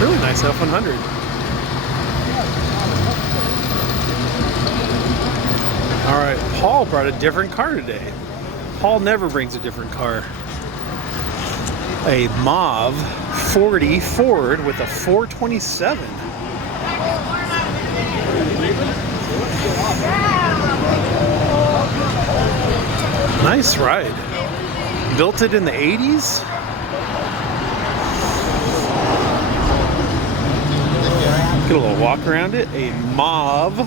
Really nice F100. All right, Paul brought a different car today. Paul never brings a different car. A mauve 40 Ford with a 427. Nice ride. Built it in the 80s. Get a little walk around it. A mauve.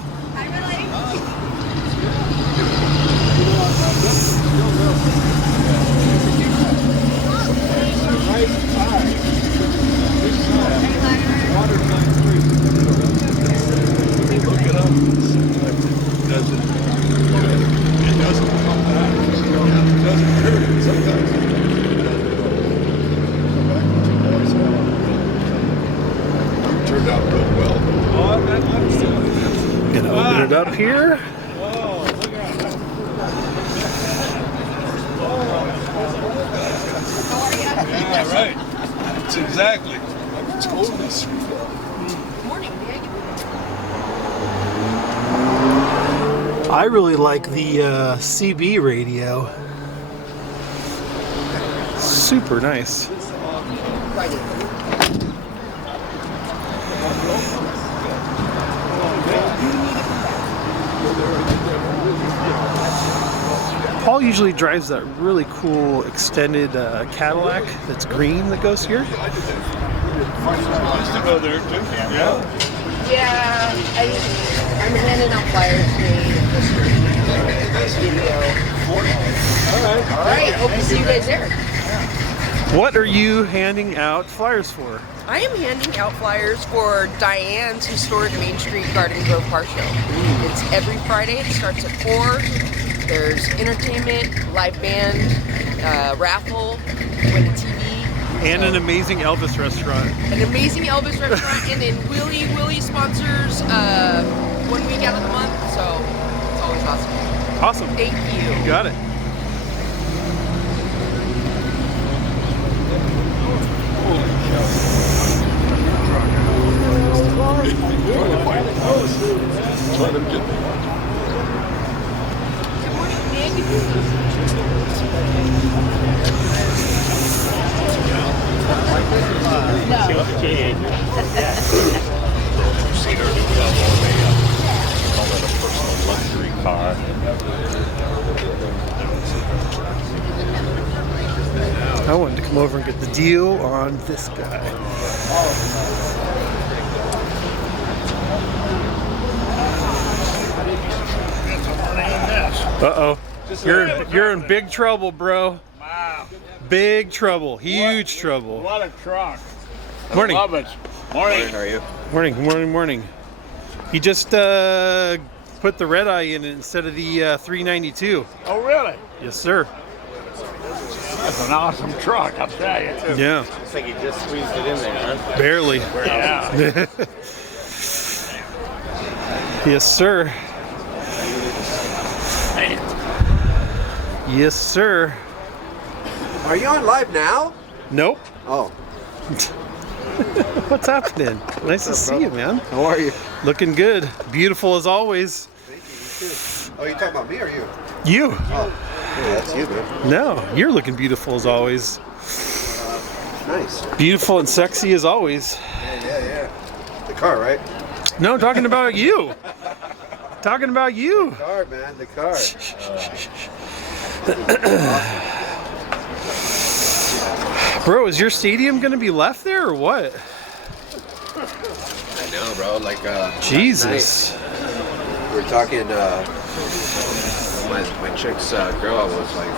Gonna open it up here. Yeah, right. That's exactly. It's coolness. I really like the CB radio. Super nice. Paul usually drives that really cool extended Cadillac that's green that goes here. I used to go there too. Yeah, I'm handing out flyers for this video. All right, hope to see you guys there. What are you handing out flyers for? I am handing out flyers for Diane's Historic Main Street Garden Grove Car Show. It's every Friday. It starts at 4. There's entertainment, live band, raffle, win a TV. And an amazing Elvis restaurant. An amazing Elvis restaurant, and then Willie sponsors 1 week out of the month, so it's always awesome. Awesome. Thank you. You got it. Let him get there. Seen her do that all the way up. Call that a personal luxury car. I wanted to come over and get the deal on this guy. Uh-oh. You're in big trouble, bro. Wow. Big trouble. Huge trouble. What a truck. Morning. Love it. Morning. How are you? Morning. He just put the red eye in it instead of the 392. Oh, really? Yes, sir. That's an awesome truck, I'll tell you. Yeah. Looks like you just squeezed it in there, huh? Barely. Yeah. Yes, sir. Yes, sir. Are you on live now? Nope. Oh. What's happening? Nice to see you, man. How are you? Looking good. Beautiful as always. Thank you. Oh, you talking about me or you? You. Oh, yeah, that's you, man. No, you're looking beautiful as always. Nice. Beautiful and sexy as always. Yeah. The car, right? No, talking about you. Talking about you. The car, man. The car. Bro, is your stadium going to be left there or what? I know, bro. Like, Jesus. we were talking, my chick's girl was like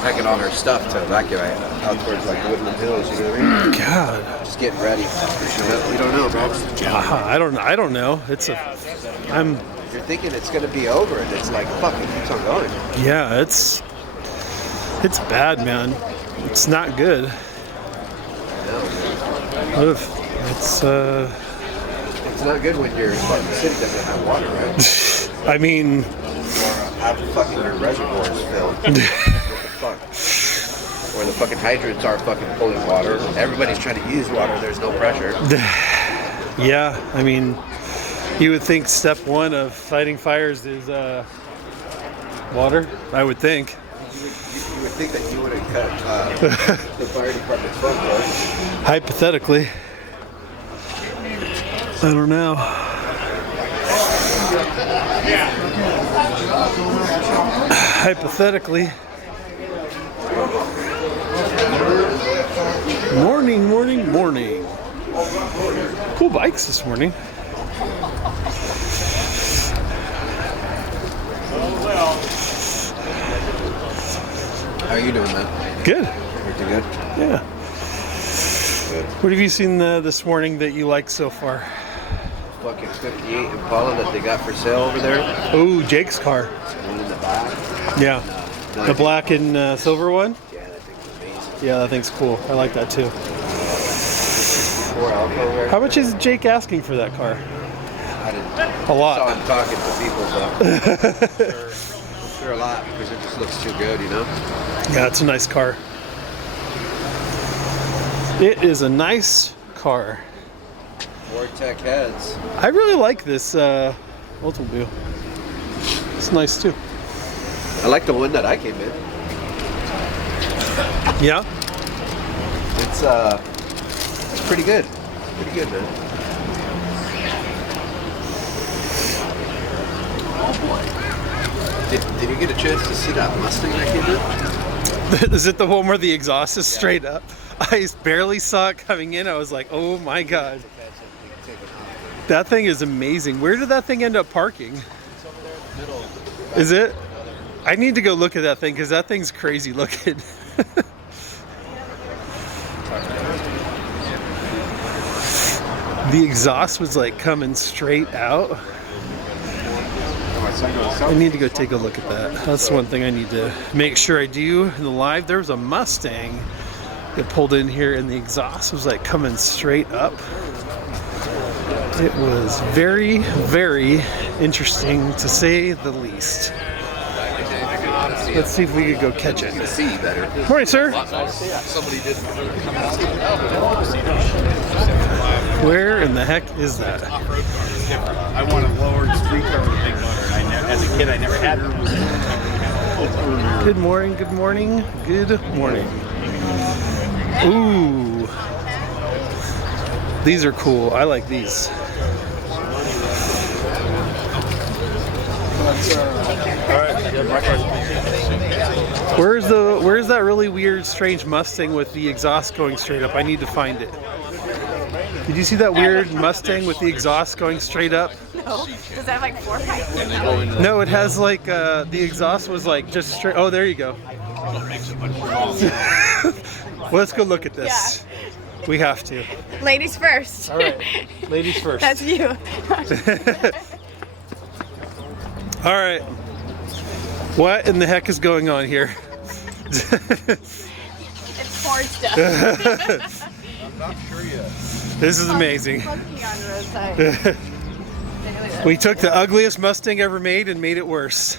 packing all her stuff to evacuate out towards like Woodland Hills, you know what I mean? God. Just getting ready. You don't know, bro. I don't know. You're thinking it's gonna be over, and it's like, fuck, it keeps on going. Yeah, it's bad, man. It's not good. It's not good when your fucking city doesn't have water, right? I mean, Or have fucking your reservoirs filled. What the fuck? where the fucking hydrants are fucking pulling water. Everybody's trying to use water. There's no pressure. Yeah, I mean, you would think step one of fighting fires is water. I would think. You would think that you would have cut the fire department's front door. Hypothetically. I don't know. Hypothetically. Morning, morning, morning. Cool bikes this morning. How are you doing, man? Good. Everything good? Yeah. Good. What have you seen this morning that you like so far? Fucking 58 Impala that they got for sale over there. Oh, Jake's car. One in the back. Yeah. The black and silver one? Yeah, that thing's amazing. Yeah, that thing's cool. I like that too. 4 Alpha. How much is Jake asking for that car? I didn't. A Saw lot. him talking to people, but I'm sure a lot because it just looks too good, you know? Yeah, it's a nice car. It is a nice car. Vortec heads. I really like this Oldsmobile. It's nice too. I like the one that I came in. Yeah? It's pretty good. Pretty good, man. Did you get a chance to see that Mustang that came in? Is it the one where the exhaust is straight up? I barely saw it coming in. I was like, oh my god. That thing is amazing. Where did that thing end up parking? Is it? I need to go look at that thing because that thing's crazy looking. The exhaust was like coming straight out. I need to go take a look at that. That's one thing I need to make sure I do in the live. There was a Mustang that pulled in here and the exhaust was like coming straight up. It was very, very interesting to say the least. Let's see if we could go catch it. See better. Morning, sir. Where in the heck is that? I want a lowered street car with a big motor. As a kid, I never had one. Good morning, good morning, good morning. Ooh. These are cool. I like these. Where's that really weird, strange Mustang with the exhaust going straight up? I need to find it. Did you see that weird Mustang with the exhaust going straight up? No. Does that have like 4 pipes? No, it has like the exhaust was like just straight. Oh, there you go. Well, let's go look at this. Yeah. We have to. Ladies first. All right, ladies first. That's you. All right. What in the heck is going on here? It's porn stuff. I'm not sure yet. This is amazing. Funky on the roadside. We took the ugliest Mustang ever made and made it worse.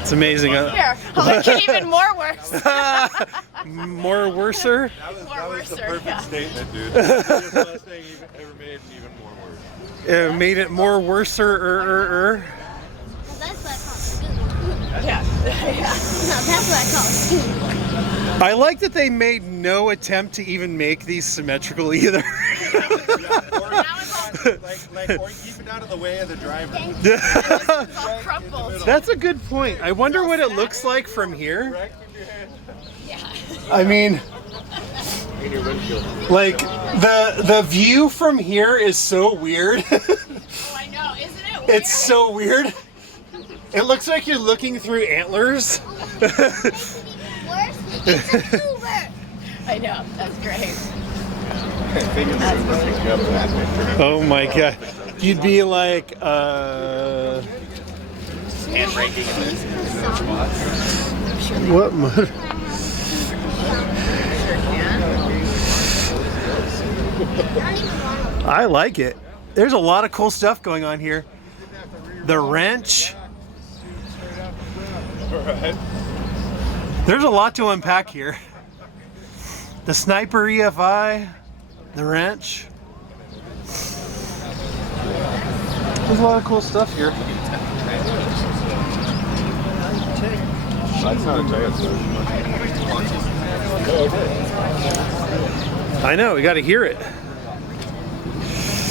It's amazing. Here, I'll make it even more worse. More worser? That was the perfect yeah. statement, dude. This Mustang ever made even more worse. Made it more worser. That's what I call scoop. Yeah. No, that's what I call scoop. I like that they made no attempt to even make these symmetrical either. Or keep it out of the way of the driver. It's all crumpled. That's a good point. I wonder what it looks like from here. Yeah. I mean, like the view from here is so weird. Oh, I know. Isn't it weird? It's so weird. It looks like you're looking through antlers. Worse, it's a Uber. I know. That's great. Oh my god. You'd be like, what? I like it. There's a lot of cool stuff going on here. The wrench. There's a lot to unpack here. The Sniper EFI, the wrench. There's a lot of cool stuff here. That's not a giant stuff. I know, we got to hear it.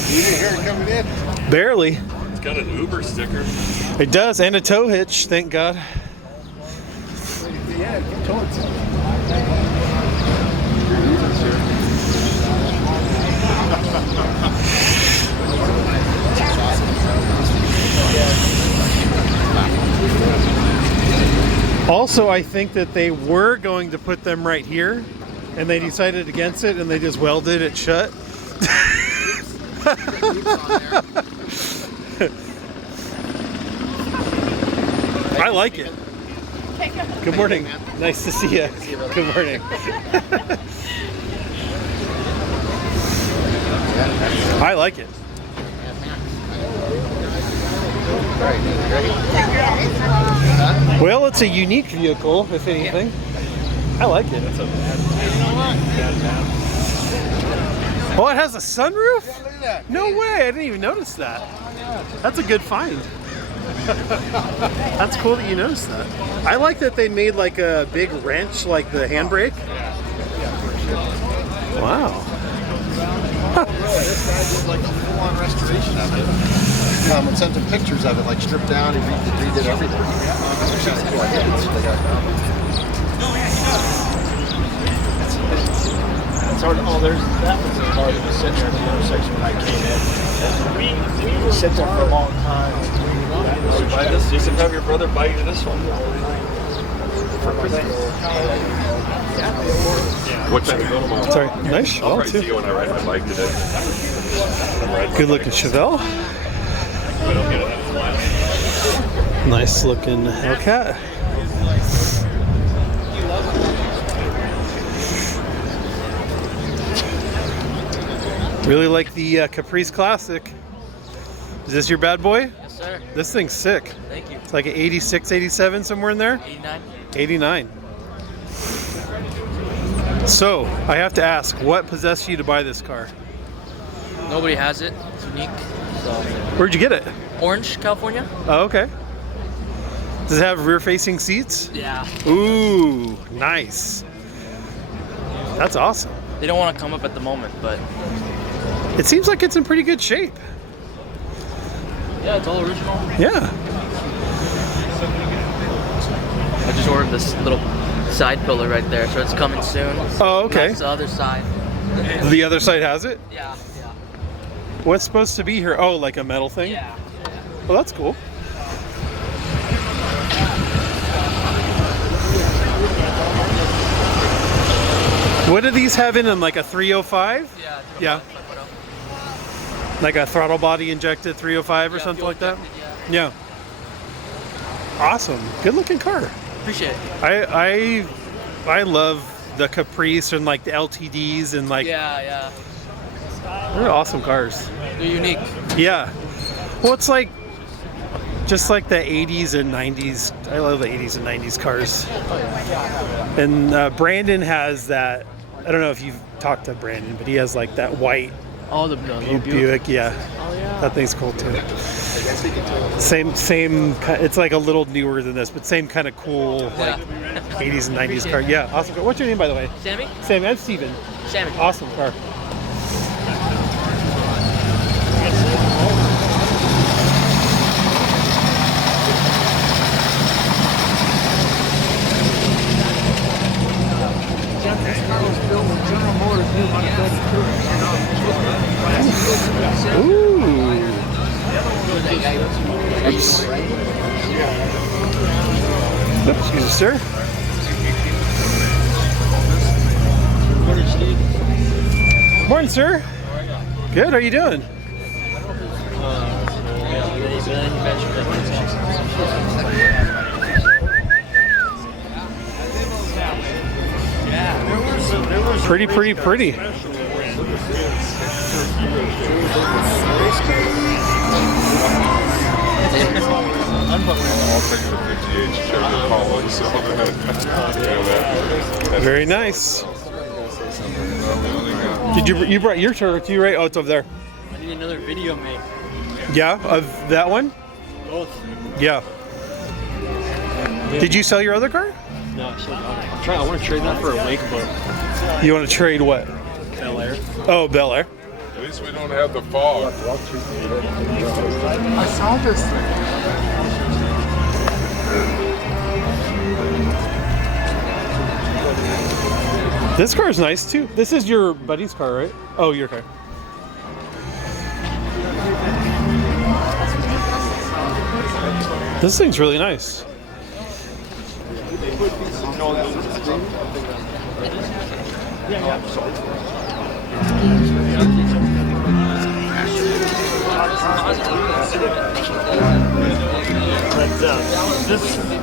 You didn't hear it coming in? Barely. It's got an Uber sticker. It does, and a tow hitch, thank God. Yeah, get towards it. Also, I think that they were going to put them right here, and they decided against it, and they just welded it shut. I like it. Good morning. Nice to see you. Good morning. I like it. Well, it's a unique vehicle, if anything. I like it. Oh, it has a sunroof? No way, I didn't even notice that. That's a good find. That's cool that you noticed that. I like that they made like a big wrench, like the handbrake. Wow. This guy did like a full-on restoration of it. And sent him pictures of it, like stripped down and redid everything. It's hard. Oh, there's that was a car that was sitting there at the intersection when I came in. We sit there for a long time. Buy this. You can have your brother buy you this one. What time to go tomorrow? Sorry, nice. I'll probably see you when I ride my bike today. Good looking Chevelle. Nice looking Hellcat. Really like the Caprice Classic. Is this your bad boy? Yes, sir. This thing's sick. Thank you. It's like an 86, 87, somewhere in there? 89. 89. So, I have to ask, what possessed you to buy this car? Nobody has it. It's unique. So, Where'd you get it? Orange, California? Oh, okay. Does it have rear-facing seats? Yeah. Ooh, nice. That's awesome. They don't want to come up at the moment, but It seems like it's in pretty good shape. yeah, it's all original. Yeah. I just ordered this little side pillar right there, so it's coming soon. Oh, okay. That's the other side. The other side has it? Yeah. What's supposed to be here? Oh, like a metal thing? Yeah. Well, that's cool. What do these have in them? Like a 305? Yeah. Yeah. Like a throttle body injected 305 or something like that? Yeah. Awesome. Good looking car. Appreciate it. I love the Caprice and like the LTDs and like Yeah. they're awesome cars. They're unique. Yeah. Well, it's like just like the 80s and 90s. I love the 80s and 90s cars. And Brandon has that. I don't know if you've talked to Brandon, but he has like that white Oh, the Buick. Yeah. Oh, yeah. That thing's cool too. Same. It's like a little newer than this, but same kind of cool like 80s and 90s car. Yeah, awesome car. What's your name, by the way? Sammy? Sammy. I'm Steven. Sammy. Awesome car. Ooh. Oops. Excuse me, sir. Morning, sir. Good. How are you doing? Pretty. I'll take the 58 show the Collins. So Very nice. Did you brought your turtle too, right? Oh, it's over there. I need another video made. Yeah, of that one? Both. Yeah. Did you sell your other car? No, I still got it. I want to trade that for a wake boat. You want to trade what? Bel Air. Oh, Bel Air. at least we don't have the fog. I saw this thing. This car is nice too. This is your buddy's car, right? Oh, your car. This thing's really nice.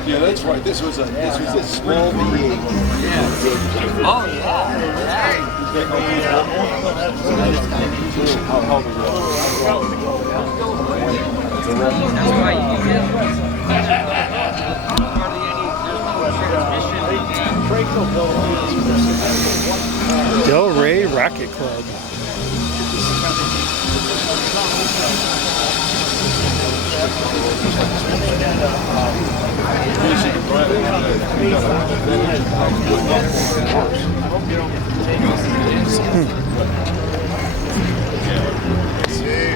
Yeah, that's right. This was a small V8. Oh, Del Rey Racket Club.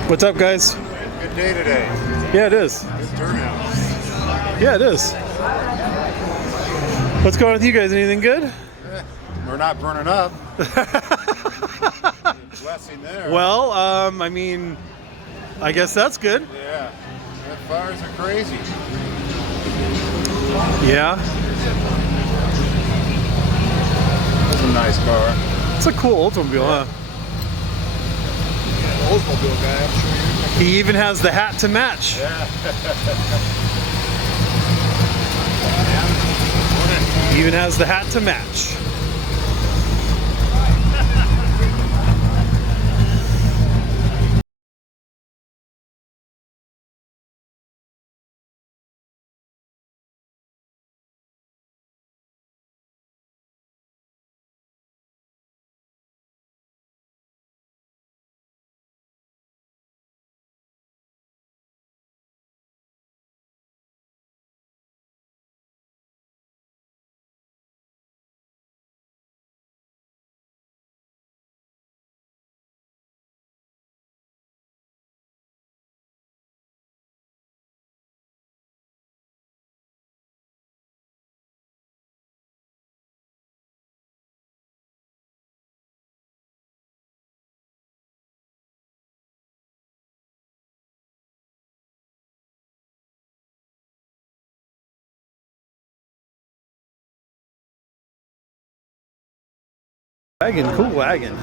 What's up, guys? Good day today. Yeah, it is. Good turnout. Yeah, it is. What's going on with you guys? Anything good? We're not burning up. Blessing there. Well, I mean, I guess that's good. Yeah. The fires are crazy. Yeah, That's a nice car. it's a cool Oldsmobile, huh? Oldsmobile guy, I'm sure you. He even has the hat to match. He even has the hat to match. Wagon, cool wagon.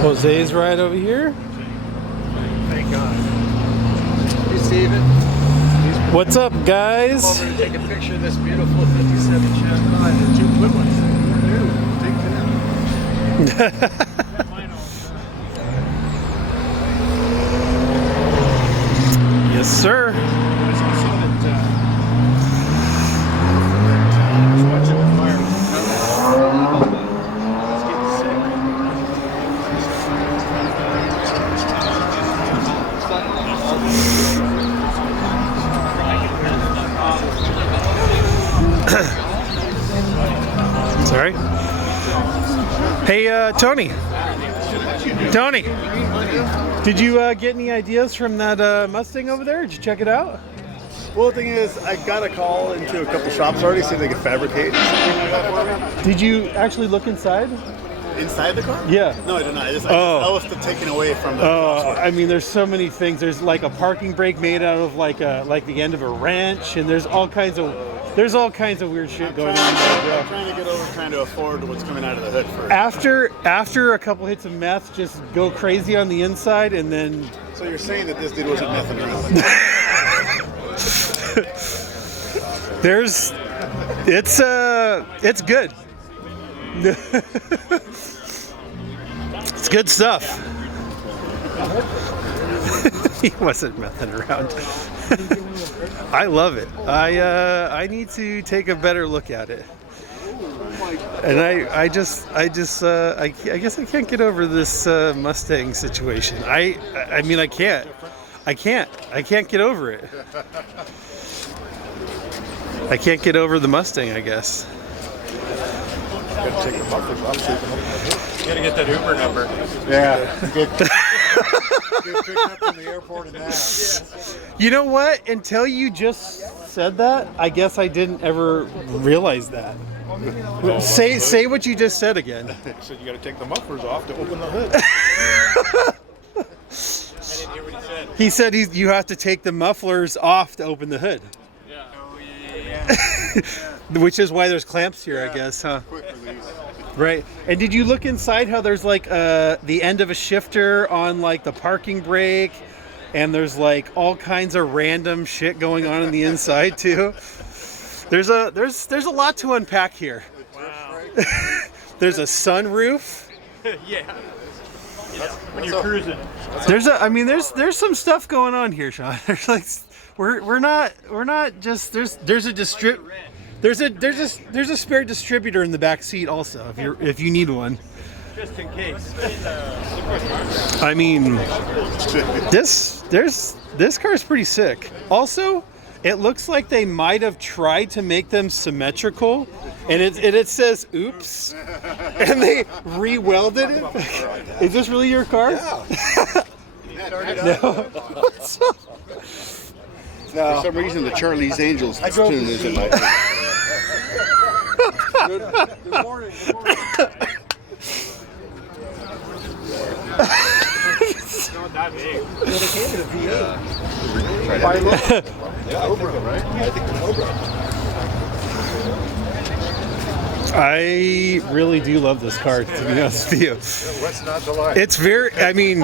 Jose's right over here. Thank God. Hey, Steven. What's up, guys? Over to take a picture of this beautiful 57 Chevrolet and two quick ones. Take that. Yes, sir. Sorry. Hey, Tony. Tony, did you get any ideas from that Mustang over there? Did you check it out? Well, the thing is, I got a call into a couple shops already, see if they could fabricate something like that for me. Did you actually look inside? Inside the car? Yeah. No, I did not. Oh. I was taken away from the I mean, there's so many things. There's like a parking brake made out of like the end of a wrench, and there's all kinds of weird shit going on there, bro. I'm trying to get over trying to afford what's coming out of the hood first. After a couple hits of meth, just go crazy on the inside, and then. So you're saying that this dude wasn't messing around? It's good. It's good stuff. He wasn't messing around. I love it. I need to take a better look at it. And I guess I can't get over this Mustang situation. I mean, I can't get over it. I can't get over the Mustang, I guess. Gotta take the mufflers off so you can open the hood. Gotta get that Uber number. Yeah. Get picked up from the airport and that. You know what? Until you just said that, I guess I didn't ever realize that. Say what you just said again. He said you gotta take the mufflers off to open the hood. I didn't hear what he said. He said you have to take the mufflers off to open the hood. Yeah. Which is why there's clamps here, I guess, huh? Quick release. Right. And did you look inside how there's like the end of a shifter on like the parking brake, and there's like all kinds of random shit going on in the inside too? There's a lot to unpack here. Wow. There's a sunroof. Yeah. When you're cruising. There's some stuff going on here, Sean. There's like we're not just there's a spare distributor in the back seat also if you need one. Just in case. I mean, this car's pretty sick. Also, it looks like they might have tried to make them symmetrical, and it says "oops," and they re-welded it. Is this really your car? Yeah. No. For some reason, the Charlie's Angels tune is in my head. Good morning. Good morning. Not that big. They came in a V8. Cobra, right? Yeah, I think the Cobra. I really do love this car, to be honest with you. What's not to like? It's very, I mean...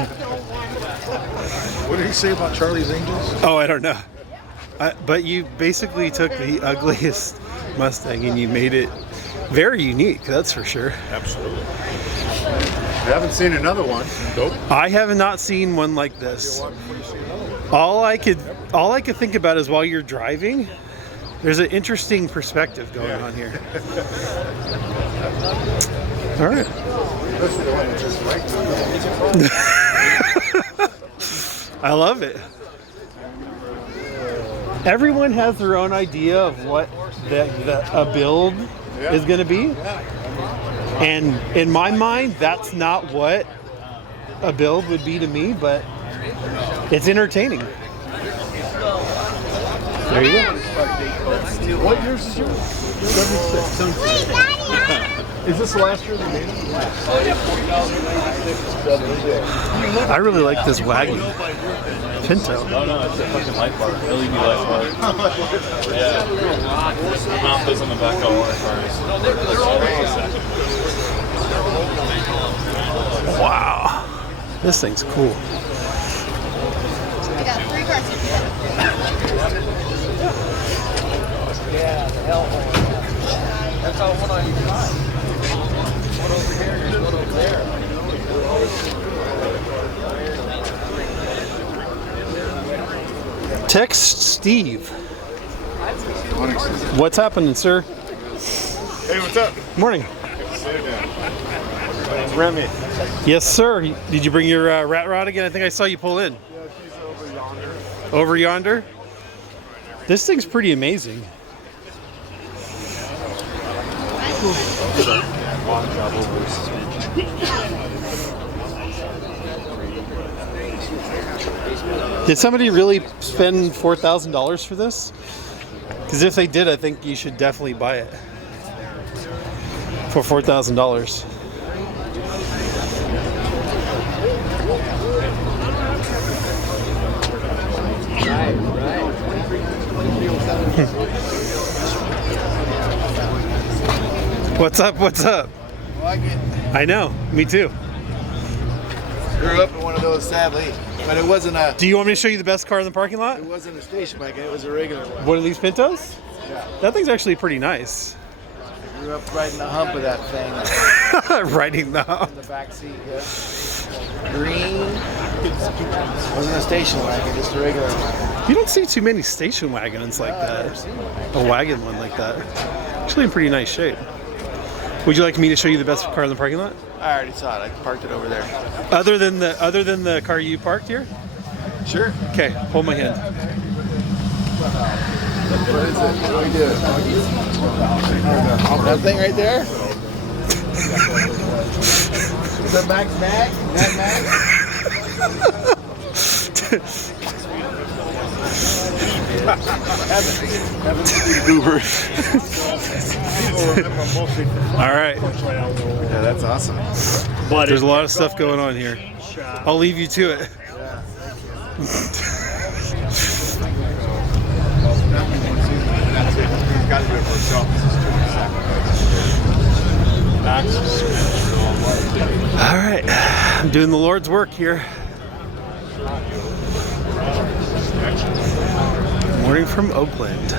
What did he say about Charlie's Angels? Oh, I don't know. But you basically took the ugliest Mustang and you made it very unique, that's for sure. Absolutely. I haven't seen another one. Nope. I have not seen one like this. All I could think about is while you're driving, there's an interesting perspective going on here. All right. I love it. Everyone has their own idea of what a build is going to be. And in my mind, that's not what a build would be to me, but it's entertaining. There you go. What years is yours? 76. Is this the last year of the game? I really like this wagon. Pinto. No, it's a fucking light bar. LED light bar. Yeah. Mount is on the back of all our cars. Wow. This thing's cool. I got 3 cars. Yeah, the hell. That's all one on each side. One over here and one over there. Text Steve. Morning, Steve. What's happening, sir? Hey, what's up? Morning. Remy. Yes, sir. Did you bring your rat rod again? I think I saw you pull in. Yeah, she's over yonder. Over yonder? This thing's pretty amazing. Did somebody really spend $4,000 for this? Because if they did, I think you should definitely buy it for $4,000. What's up? What's up? Like it. I know. Me too. Grew up in one of those, sadly, but it wasn't a. Do you want me to show you the best car in the parking lot? It wasn't a station wagon. It was a regular one. One of these Pintos? Yeah. That thing's actually pretty nice. I grew up riding the hump of that thing. Riding the hump. In the back seat. Yeah. Green. Wasn't a station wagon, just a regular one. You don't see too many station wagons like that. A wagon one like that. Actually in pretty nice shape. Would you like me to show you the best car in the parking lot? I already saw it. I parked it over there. Other than the car you parked here? Sure. Okay, hold my hand. What is it? What do we do? That thing right there? Is that Max Mag? That Uber. All right. Yeah, that's awesome. But there's a lot of stuff going on here. I'll leave you to it. All right, I'm doing the Lord's work here. Morning from Oakland.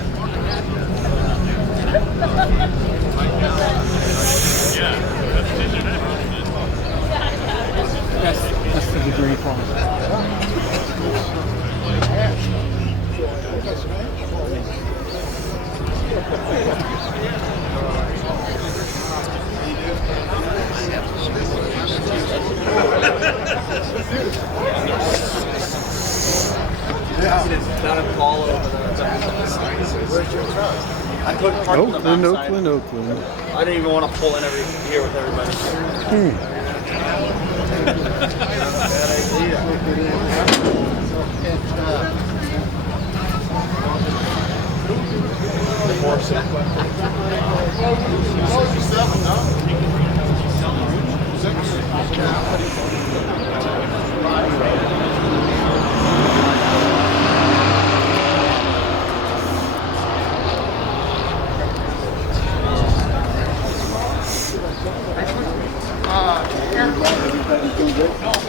That's the degree from. Oakland, Oakland, Oakland. I didn't even want to pull in every here with everybody.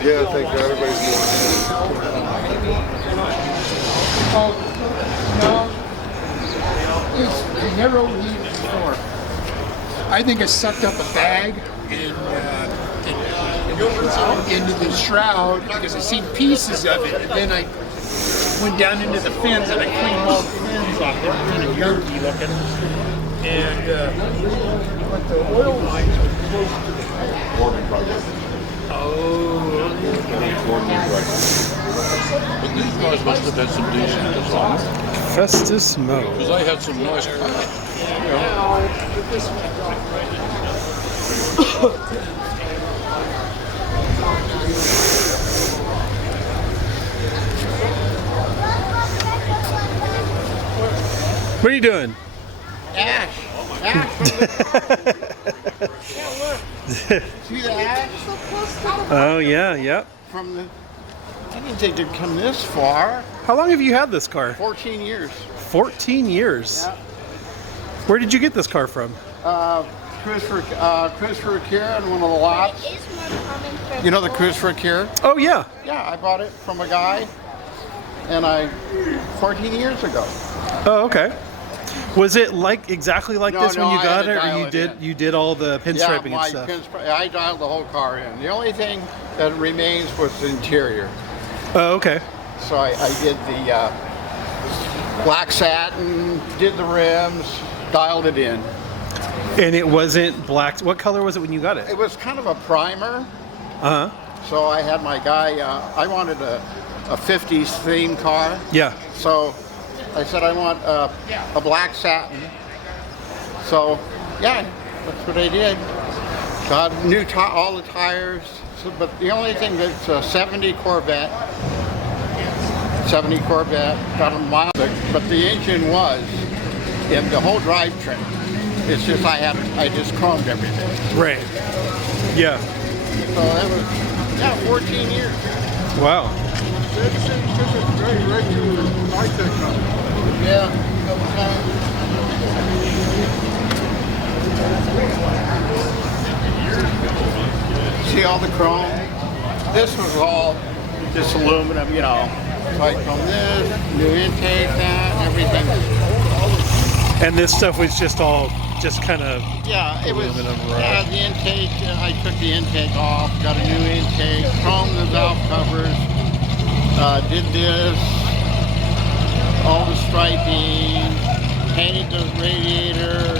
Yeah, I think everybody's I never overused it before. I think I sucked up a bag and into the shroud because I seen pieces of it, and then I went down into the fins and I cleaned all the fins off. They were kind of gunky looking. And but the oil lines were supposed to. But these guys must have had some decent design. Festus Mo. Because I had some nice cars. What are you doing? Ash. See the ash? Oh yeah, yep. From the. I didn't think they'd come this far. How long have you had this car? 14 years. 14 years. Yeah. Where did you get this car from? Christopher Kier in one of the lots. You know the Christopher Kier? Oh yeah. Yeah, I bought it from a guy, and 14 years ago. Oh okay. Was it like exactly like this when you got it, or you did all the pinstriping and stuff? I dialed the whole car in. The only thing that remains was the interior. Oh okay. So I did the black satin, did the rims, dialed it in. And it wasn't black. What color was it when you got it? It was kind of a primer. Uh huh. So I had my guy. I wanted a 50s theme car. Yeah. So I said I want a black satin. So yeah, that's what I did. Got new all the tires. So, but the only thing that's a 70 Corvette. Got a mild, but the engine was in the whole drivetrain. It's just I just chromed everything. Right. Yeah. So that was 14 years. Wow. Yeah. See all the chrome? This was all just aluminum, you know. Like from this, new intake, that, everything. And this stuff was just all, just kind of Yeah, it was. aluminum, Yeah, right? the intake. I took the intake off, got a new intake, chromed the valve covers, did this, all the striping, painted the radiator.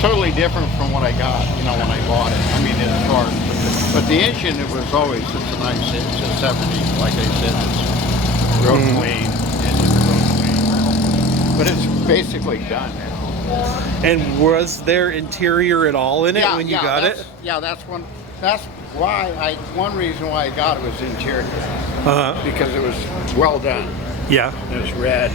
Totally different from what I got, you know, when I bought it. I mean, it's hard. But the engine, it was always such a nice, it's a 70, like I said, it's real clean. Engine's real clean. But it's basically done now. And was there interior at all in it when you got it? Yeah, that's why one reason why I got it was the interior. Uh-huh. Because it was well done. Yeah. It was red.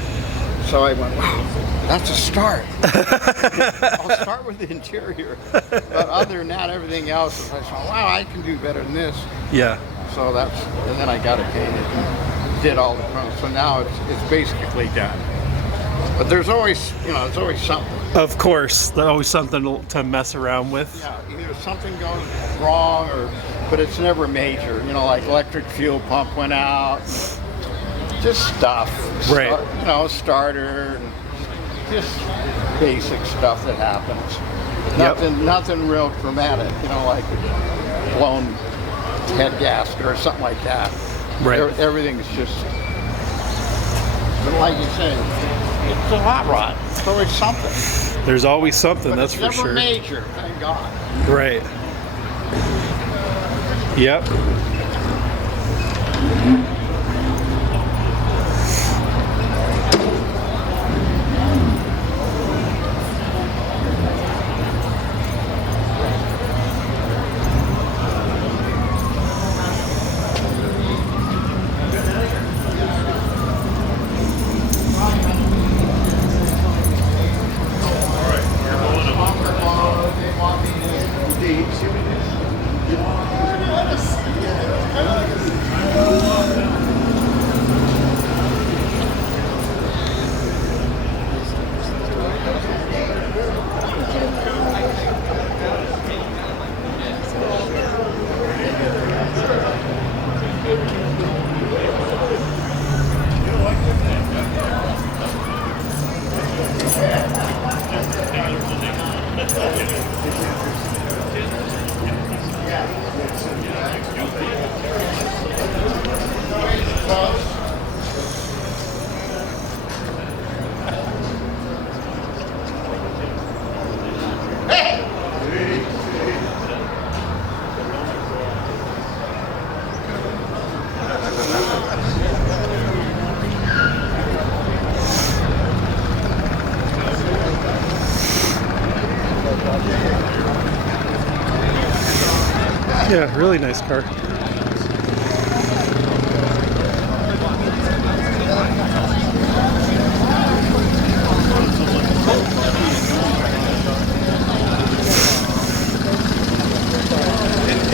So I went, wow, that's a start. I'll start with the interior. But other than that, everything else, I thought, wow, I can do better than this. Yeah. So and then I got it painted and did all the chrome. So now it's basically done. But there's always, you know, there's always something. Of course, there's always something to mess around with. Yeah, either something goes wrong but it's never major. You know, like electric fuel pump went out. Just stuff. Right. You know, starter, and just basic stuff that happens. Nothing real dramatic, you know, like blown head gasket or something like that. Right. Everything's just, but like you say, it's a hot rod. It's always something. There's always something, But that's it's for never sure. major, thank God. Right. Yep. Yeah, really nice car.